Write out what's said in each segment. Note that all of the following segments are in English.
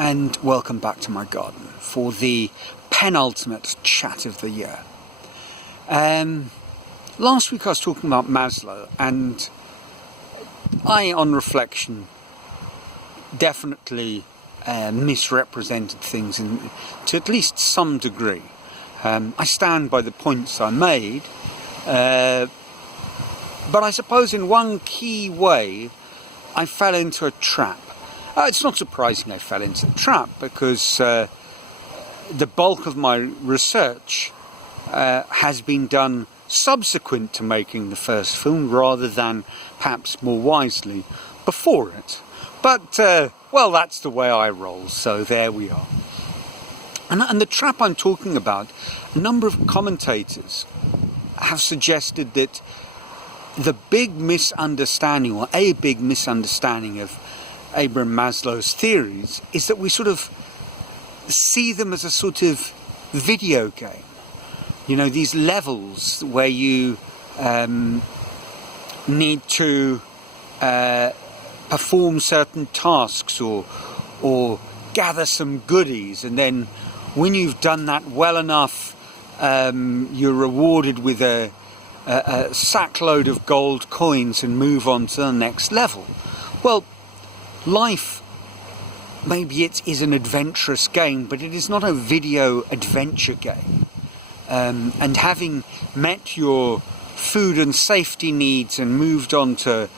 and welcome back to my garden for the penultimate chat of the year. Last week I was talking about Maslow, and I, on reflection, definitely misrepresented things to at least some degree. I stand by the points I made, but I suppose in one key way I fell into a trap. It's not surprising I fell into the trap, because the bulk of my research has been done subsequent to making the first film, rather than, perhaps more wisely, before it. But, well, that's the way I roll, so there we are. And the trap I'm talking about, a number of commentators have suggested that the big misunderstanding, or a big misunderstanding of Abraham Maslow's theories, is that we sort of see them as a sort of video game. You know, these levels where you need to perform certain tasks or gather some goodies, and then when you've done that well enough, you're rewarded with a sackload of gold coins and move on to the next level. Well, life, maybe it is an adventurous game, but it is not a video adventure game. And having met your food and safety needs and moved on to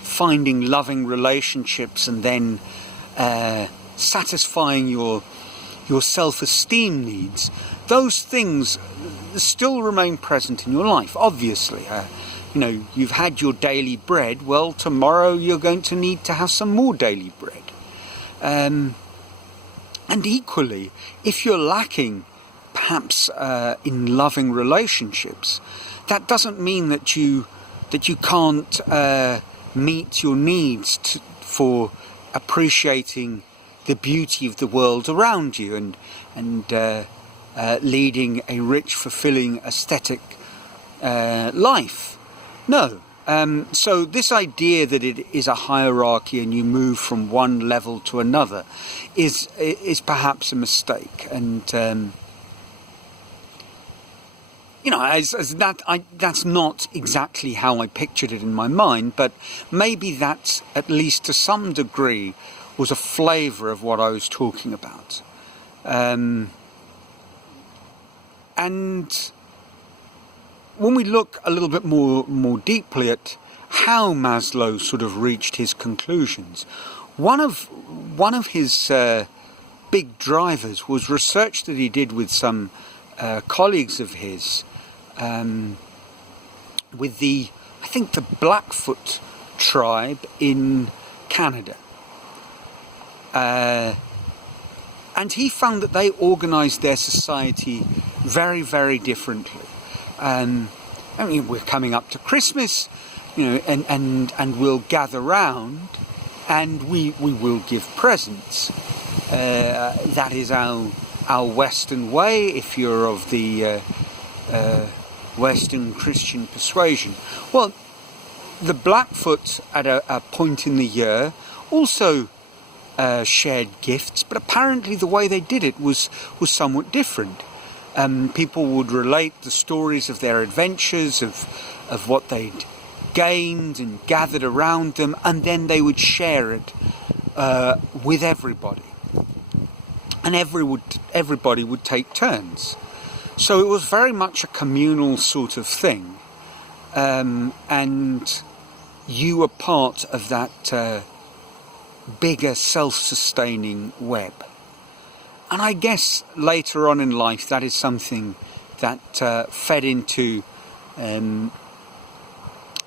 finding loving relationships, and then satisfying your self-esteem needs, those things still remain present in your life, obviously. You know, you've had your daily bread, well, tomorrow you're going to need to have some more daily bread. And equally, if you're lacking perhaps in loving relationships, that doesn't mean that you can't meet your needs for appreciating the beauty of the world around you and leading a rich, fulfilling, aesthetic life. No. So this idea that it is a hierarchy and you move from one level to another is perhaps a mistake. And you know, that's not exactly how I pictured it in my mind, but maybe that, at least to some degree, was a flavour of what I was talking about. And when we look a little bit more deeply at how Maslow sort of reached his conclusions, one of his big drivers was research that he did with some colleagues of his, with the Blackfoot tribe in Canada. And he found that they organised their society very, very differently. I mean, we're coming up to Christmas, you know, and we'll gather round and we will give presents. That is our Western way, if you're of the Western Christian persuasion. Well, the Blackfoot at a point in the year also shared gifts, but apparently the way they did it was somewhat different. People would relate the stories of their adventures, of what they'd gained and gathered around them, and then they would share it with everybody. And everybody would take turns. So it was very much a communal sort of thing. And you were part of that bigger self-sustaining web. And I guess later on in life that is something that fed into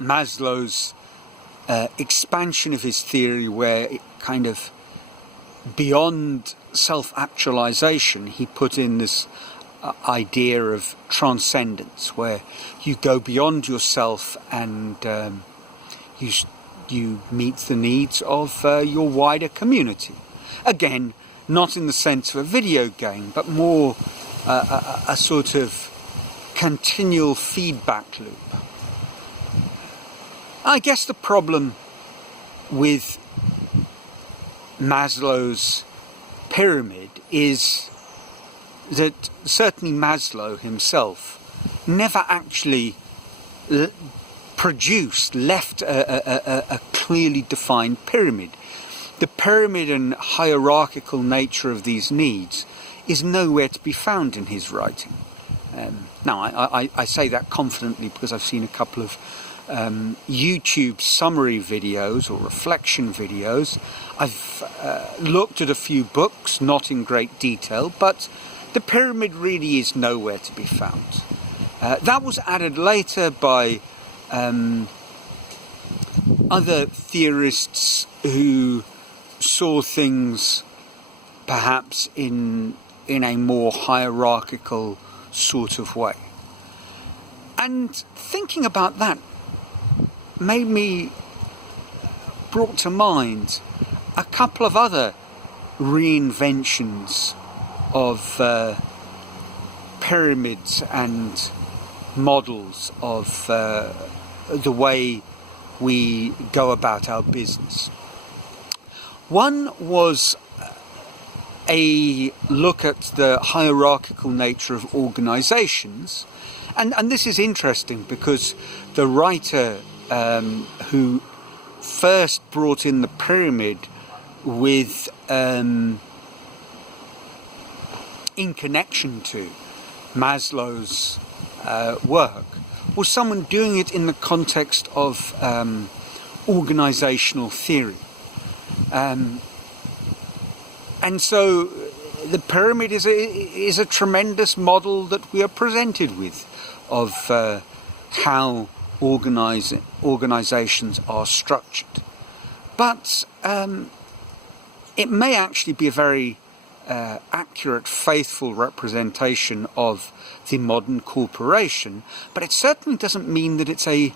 Maslow's expansion of his theory, where it kind of, beyond self-actualization, he put in this idea of transcendence, where you go beyond yourself and you meet the needs of your wider community. Again, not in the sense of a video game, but more a sort of continual feedback loop. I guess the problem with Maslow's pyramid is that certainly Maslow himself never actually left a clearly defined pyramid. The pyramid and hierarchical nature of these needs is nowhere to be found in his writing. Now, I say that confidently because I've seen a couple of YouTube summary videos or reflection videos. I've looked at a few books, not in great detail, but the pyramid really is nowhere to be found. That was added later by other theorists who saw things perhaps in a more hierarchical sort of way. And thinking about that brought to mind a couple of other reinventions of pyramids and models of the way we go about our business. One was a look at the hierarchical nature of organizations, and this is interesting because the writer who first brought in the pyramid with in connection to Maslow's work was someone doing it in the context of organizational theory. And so the pyramid is a tremendous model that we are presented with of how organizations are structured. But it may actually be a very accurate, faithful representation of the modern corporation, but it certainly doesn't mean that it's a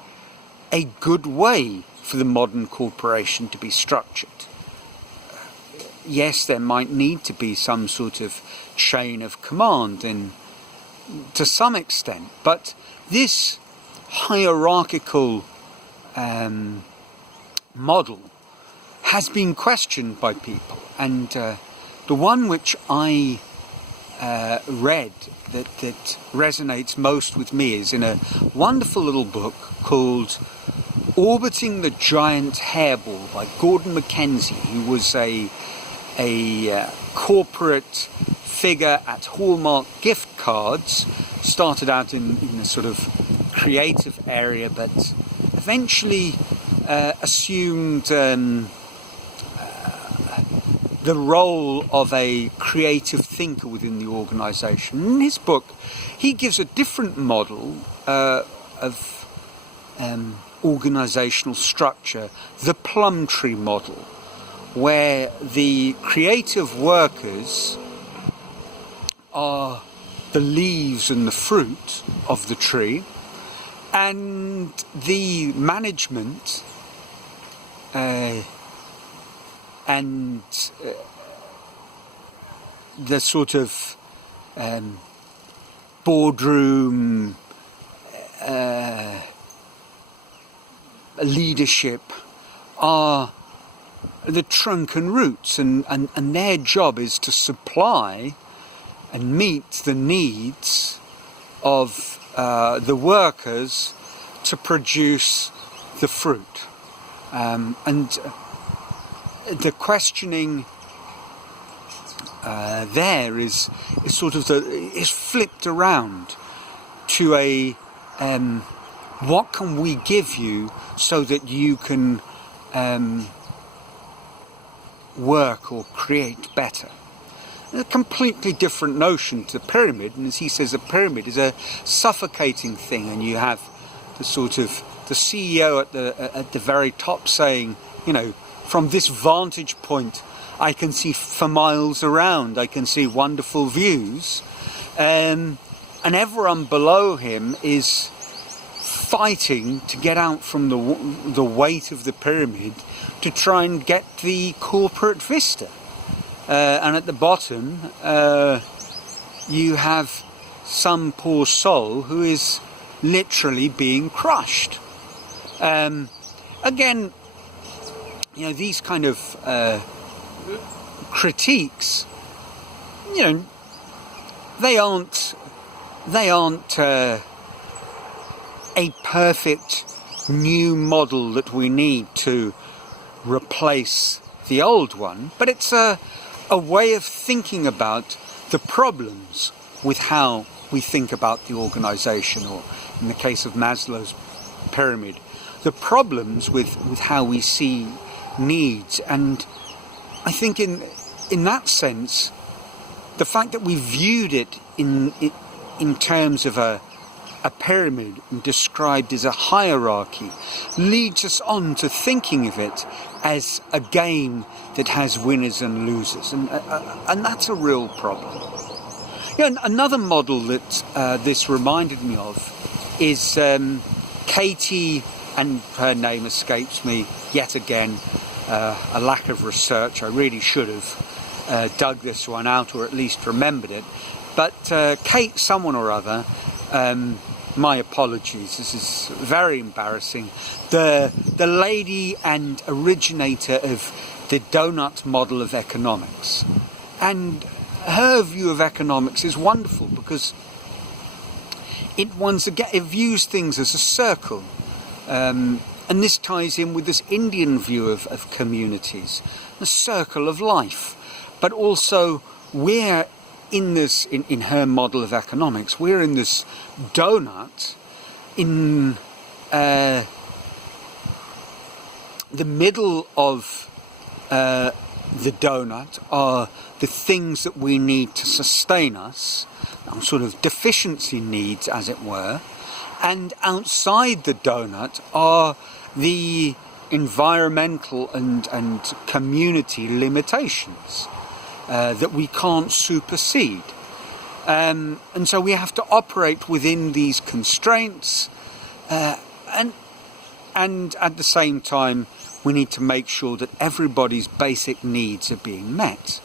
good way for the modern corporation to be structured. Yes, there might need to be some sort of chain of command to some extent, but this hierarchical model has been questioned by people, and the one which I read that resonates most with me is in a wonderful little book called Orbiting the Giant Hairball by Gordon Mackenzie, who was a corporate figure at Hallmark gift cards, started out in a sort of creative area, but eventually assumed the role of a creative thinker within the organization. In his book, he gives a different model of organizational structure, the plum tree model, where the creative workers are the leaves and the fruit of the tree, and the management and the sort of boardroom leadership are the trunk and roots, and their job is to supply and meet the needs of the workers to produce the fruit. And the questioning there is sort of is flipped around to a what can we give you so that you can work or create better? A completely different notion to the pyramid, and as he says, a pyramid is a suffocating thing, and you have the sort of the CEO at the very top saying, you know, from this vantage point I can see for miles around, I can see wonderful views, and everyone below him is fighting to get out from the weight of the pyramid to try and get the corporate vista. And at the bottom, you have some poor soul who is literally being crushed. Again, you know, these kind of critiques, they aren't a perfect new model that we need to replace the old one, but it's a way of thinking about the problems with how we think about the organisation, or in the case of Maslow's pyramid, the problems with how we see needs. And I think in that sense, the fact that we viewed it in terms of a pyramid and described as a hierarchy leads us on to thinking of it as a game that has winners and losers, and that's a real problem. Another model that this reminded me of is Katie, and her name escapes me yet again, a lack of research. I really should have dug this one out, or at least remembered it. But Kate someone or other, my apologies, this is very embarrassing, the lady and originator of the donut model of economics. And her view of economics is wonderful because it views things as a circle. And this ties in with this Indian view of communities, the circle of life. But also we're in this, in her model of economics, we're in this donut. In the middle of the donut are the things that we need to sustain us, sort of deficiency needs, as it were. And outside the donut are the environmental and community limitations that we can't supersede. And so we have to operate within these constraints, and at the same time we need to make sure that everybody's basic needs are being met.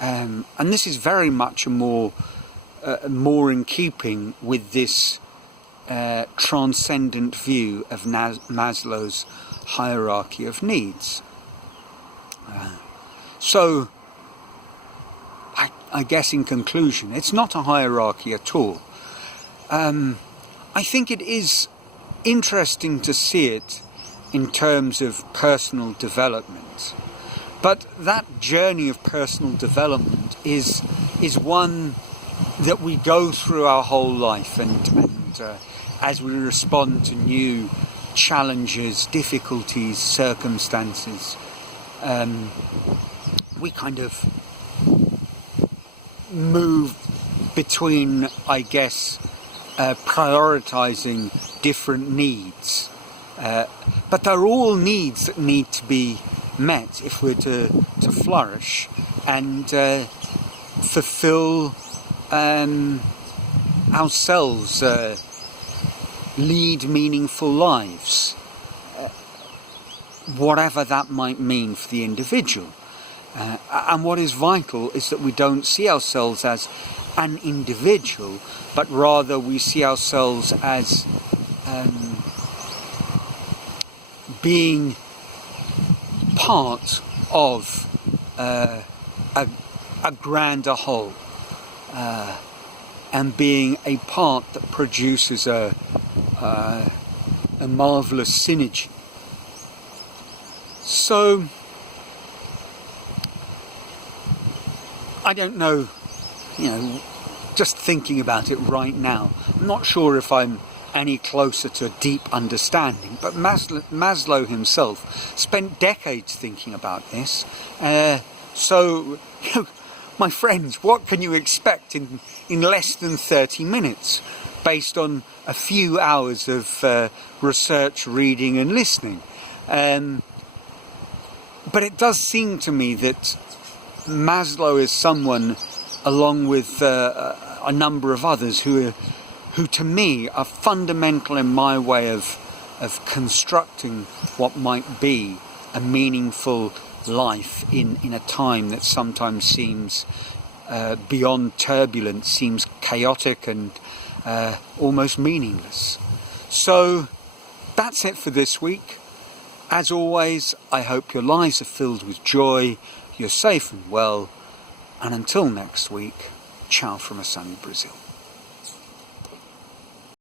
And this is very much more in keeping with this transcendent view of Maslow's hierarchy of needs. So I guess in conclusion, it's not a hierarchy at all. I think it is interesting to see it in terms of personal development. But that journey of personal development is one that we go through our whole life, and as we respond to new challenges, difficulties, circumstances, we kind of move between, I guess, prioritizing different needs. But they're all needs that need to be met if we're to flourish and fulfill ourselves, lead meaningful lives, whatever that might mean for the individual. And what is vital is that we don't see ourselves as an individual, but rather we see ourselves as being part of a grander whole, and being a part that produces a marvellous synergy. So I don't know, just thinking about it right now, I'm not sure if I'm any closer to a deep understanding, but Maslow himself spent decades thinking about this. So, my friends, what can you expect in less than 30 minutes based on a few hours of research, reading and listening? But it does seem to me that Maslow is someone, along with a number of others, who to me are fundamental in my way of constructing what might be a meaningful life in a time that sometimes seems beyond turbulence, seems chaotic and almost meaningless. So that's it for this week. As always, I hope your lives are filled with joy, you're safe and well, and until next week, ciao from a sunny Brazil.